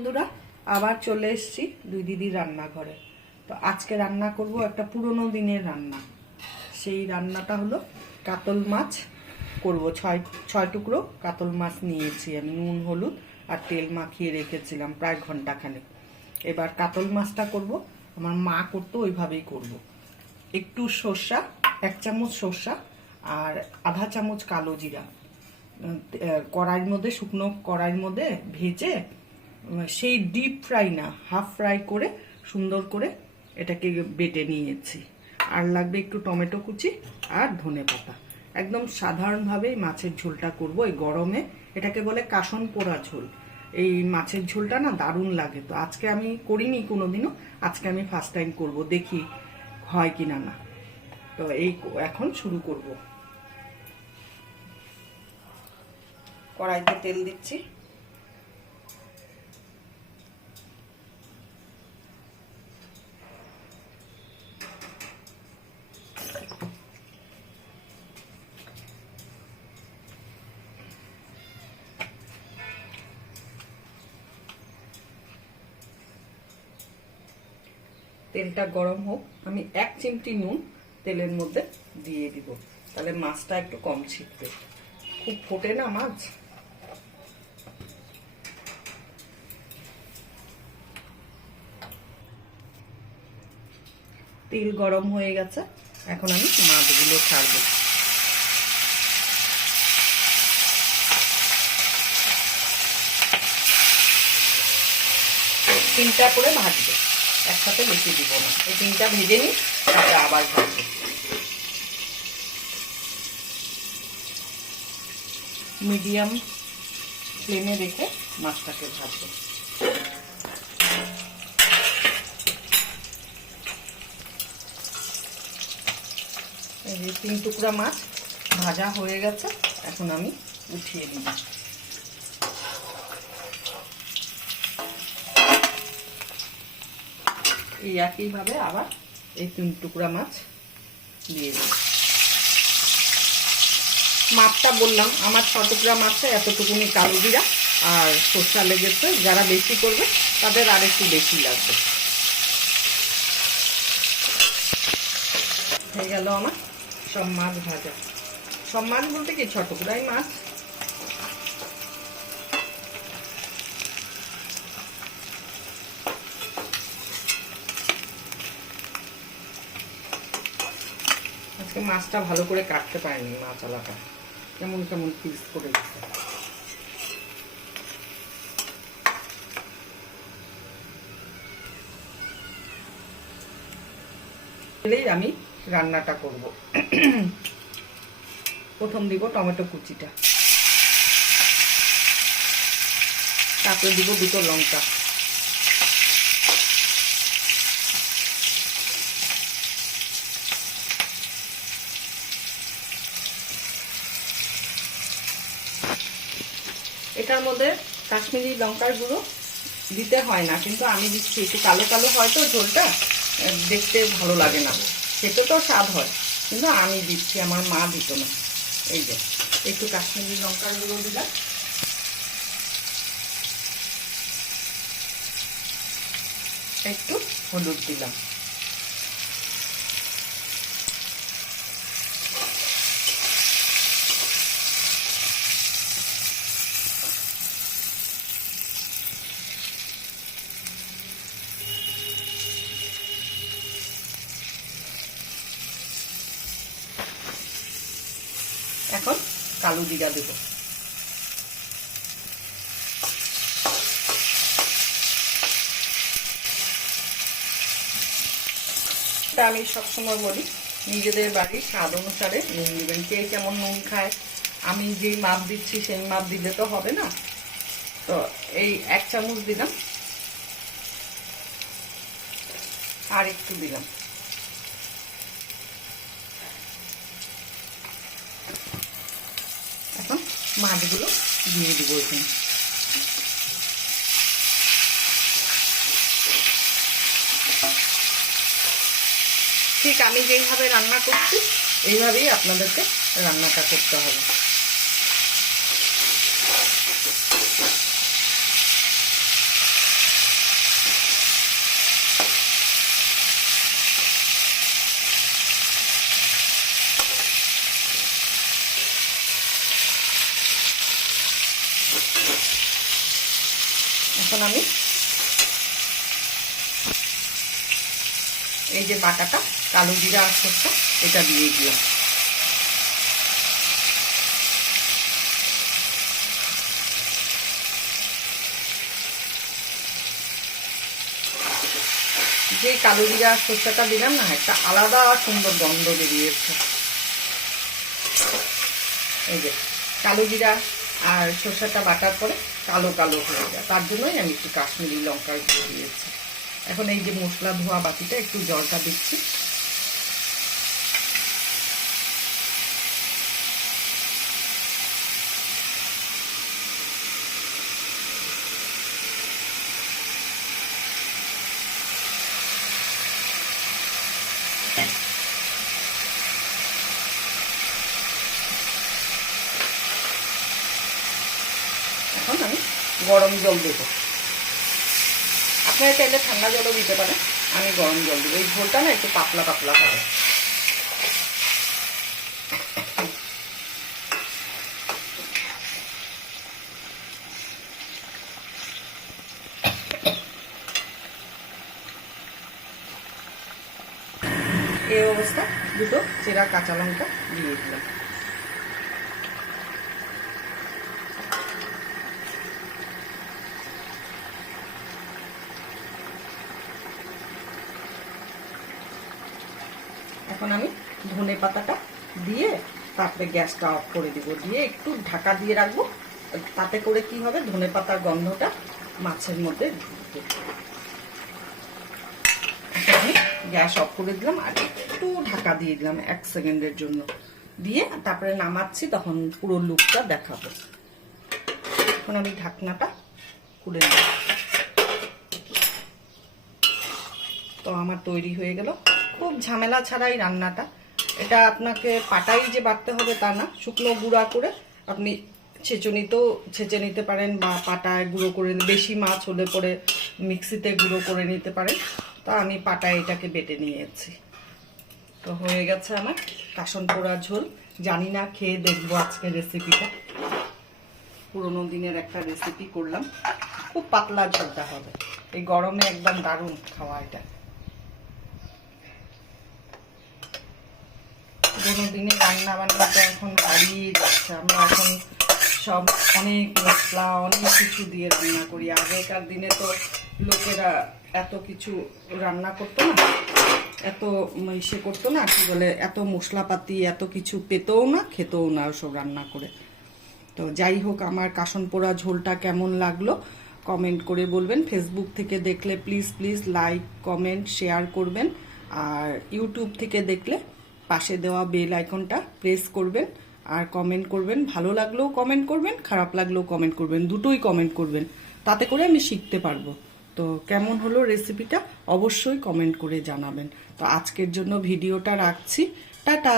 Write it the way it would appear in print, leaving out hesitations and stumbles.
বন্ধুরা, আবার চলে এসেছি দুই দিদির রান্নাঘরে। তো আজকে রান্না করব একটা পুরনো দিনের রান্না। সেই রান্নাটা হলো কাতল মাছ করব। ছয় টুকরো কাতল মাছ নিয়েছি আমি, নুন হলুদ আর তেল মাখিয়ে রেখেছিলাম প্রায় ঘন্টাখানেক। এবার কাতল মাছটা করব, আমার মা করতো ওইভাবেই করব। একটু সর্ষা, 1 চামচ সর্ষা আর আধা চামচ কালো জিরা কড়াইয়ের মধ্যে, শুকনো কড়াইয়ের মধ্যে ভেজে, সেই ডিপ ফ্রাই না, হাফ ফ্রাই করে সুন্দর করে এটাকে বেটে নিয়েছি। আর লাগবে একটু টমেটো কুচি আর ধনেপাতা। একদম সাধারণভাবেই মাছের ঝোলটা করব এই গরমে। এটাকে বলে কাসন পোড়া ঝোল। এই মাছের ঝোলটা না দারুণ লাগে। তো আজকে আমি করিনি কোনোদিনও, আজকে আমি ফার্স্ট টাইম করব, দেখি হয় কিনা না। তো এই এখন শুরু করব। কড়াইতে তেল দিচ্ছি। তেলটা গরম হোক, আমি 1 চিমটি নুন তেলের মধ্যে দিয়ে দিব, তাহলে মাছটা একটু কম ছিটবে। খুব ফোটে না মাছ। তেল গরম হয়ে গেছে, এখন আমি মাছগুলো ছাড়বো। তিনটা করে ভাজবে, একসাথে বেশি দিব না। এই তিনটা ভেজে নিই, তারপরে আবার ভাজবো। মিডিয়াম ফ্লেমে রেখে মাছটাকে ভাজবো। এই 3 টুকরা মাছ ভাজা হয়ে গেছে, এখন আমি উঠিয়ে নিব। এই একইভাবে আবার এই 3 টুকরা মাছ দিয়ে দিই। মাপটা বললাম, আমার 6 টুকরা মাছে এতটুকুনি কালো জিরা আর সর্ষা লেগেছে। যারা বেশি করবে তাদের আর একটু বেশি লাগবে। হয়ে গেল আমার সব মাছ ভাজা। সব মাছ বলতে কি 6 টুকরাই মাছ। আজকে মাছটা ভালো করে কাটতে পারিনি, মাছ আলাদা কেমন কেমন পিস করে দিচ্ছে। আমি রান্নাটা করব। প্রথম দিব টমেটো কুচিটা, তারপরে দিব 2টো লঙ্কা, এটার মধ্যে কাশ্মীরি লঙ্কার গুঁড়ো দিতে হয় না, কিন্তু আমি দিচ্ছি। একটু কালো কালো হয় তো ঝোলটা, দেখতে ভালো লাগে না, খেতে তো স্বাদ হয়, কিন্তু আমি দিচ্ছি, আমার মা দিত না। এই যে একটু কাশ্মীরি লঙ্কার গুঁড়ো দিলাম, একটু হলুদ দিলাম। এখন কালো জিরা দেব। আমি সবসময় বলি, নিজেদের বাড়ির স্বাদ অনুসারে নুন দিবেন। কে কেমন নুন খায়, আমি যেই মাপ দিচ্ছি সেই মাপ দিলে তো হবে না। তো এই 1 চামচ দিলাম, আর একটু দিলাম। এখন মাছগুলো দিয়ে দিব এখানে। ঠিক আমি যেইভাবে রান্না করছি এইভাবেই আপনাদেরকে রান্নাটা করতে হবে। এখন আমি এই যে বাটাটা কালো জিরা আর সরষা এটা দিয়ে দিলাম। যে কালো জিরা আর সরষাটা দিলাম না, একটা আলাদা সুন্দর গন্ধ বেরিয়েছে। এই যে কালো জিরা আর সরষাটা বাটার পরে কালো কালো হয়ে যায়, তার জন্যই আমি একটু কাশ্মীরি লঙ্কা দিয়ে দিয়েছি। এখন এই যে মশলা ধোয়া বাটিটা একটু জলটা দিচ্ছি। এখন আমি গরম জল দেবো, আপনারা চাইলে ঠান্ডা জলও দিতে পারেন, আমি গরম জল দেবো। এই ঝোলটা না একটু পাতলা পাতলা হবে। এই অবস্থা দুটো চেরা কাঁচা লঙ্কা দিয়ে দিলাম। এখন আমি ধনে পাতাটা দিয়ে তারপরে গ্যাসটা অফ করে দিব, দিয়ে একটু ঢাকা দিয়ে রাখবো। তাতে করে কি হবে, ধনে পাতার গন্ধটা মাছের মধ্যে ঢুকবে। আমি গ্যাস অফ করে দিলাম আর একটু ঢাকা দিয়ে দিলাম 1 সেকেন্ডের জন্য, দিয়ে তারপরে নামাচ্ছি, তখন পুরো লুকটা দেখাবো। এখন আমি ঢাকনাটা খুলে নেব। তো আমার তৈরি হয়ে গেল, খুব ঝামেলা ছাড়াই রান্নাটা। এটা আপনাকে পাটাই যে বাটতে হবে তা না, শুকনো গুঁড়া করে আপনি ছেঁচনিতেও ছেঁচে নিতে পারেন, বা পাটায় গুঁড়ো করে, বেশি মাছ হলে পরে মিক্সিতে গুঁড়ো করে নিতে পারেন। তা আমি পাটায় এটাকে বেটে নিয়েছি। তো হয়ে গেছে আমার কাশন পোড়া ঝোল। জানি না, খেয়ে দেখবো আজকে রেসিপিটা। পুরোনো দিনের একটা রেসিপি করলাম, খুব পাতলা ঝোলটা হবে, এই গরমে একদম দারুণ খাওয়া এটা। পুরোনো দিনে রান্না বান্নাটা এখন হারিয়ে যাচ্ছে। আমরা এখন সব অনেক মশলা অনেক কিছু দিয়ে রান্না করি। আগেকার দিনে তো লোকেরা এত কিছু রান্না করতো না, এত ইসে করতো না, কি বলে, এত মশলাপাতি এত কিছু পেতও না, খেতেও না ওসব রান্না করে। তো যাই হোক, আমার কাশন পোড়া ঝোলটা কেমন লাগলো কমেন্ট করে বলবেন। ফেসবুক থেকে দেখলে প্লিজ লাইক কমেন্ট শেয়ার করবেন, আর ইউটিউব থেকে দেখলে পাশে দেওয়া বেল আইকনটা প্রেস করবেন আর কমেন্ট করবেন। ভালো লাগলেও কমেন্ট করবেন, খারাপ লাগলেও কমেন্ট করবেন, দুটোই কমেন্ট করবেন, তাতে করে আমি শিখতে পারবো। তো কেমন হলো রেসিপিটা অবশ্যই কমেন্ট করে জানাবেন। তো আজকের জন্য ভিডিওটা রাখছি, টাটা।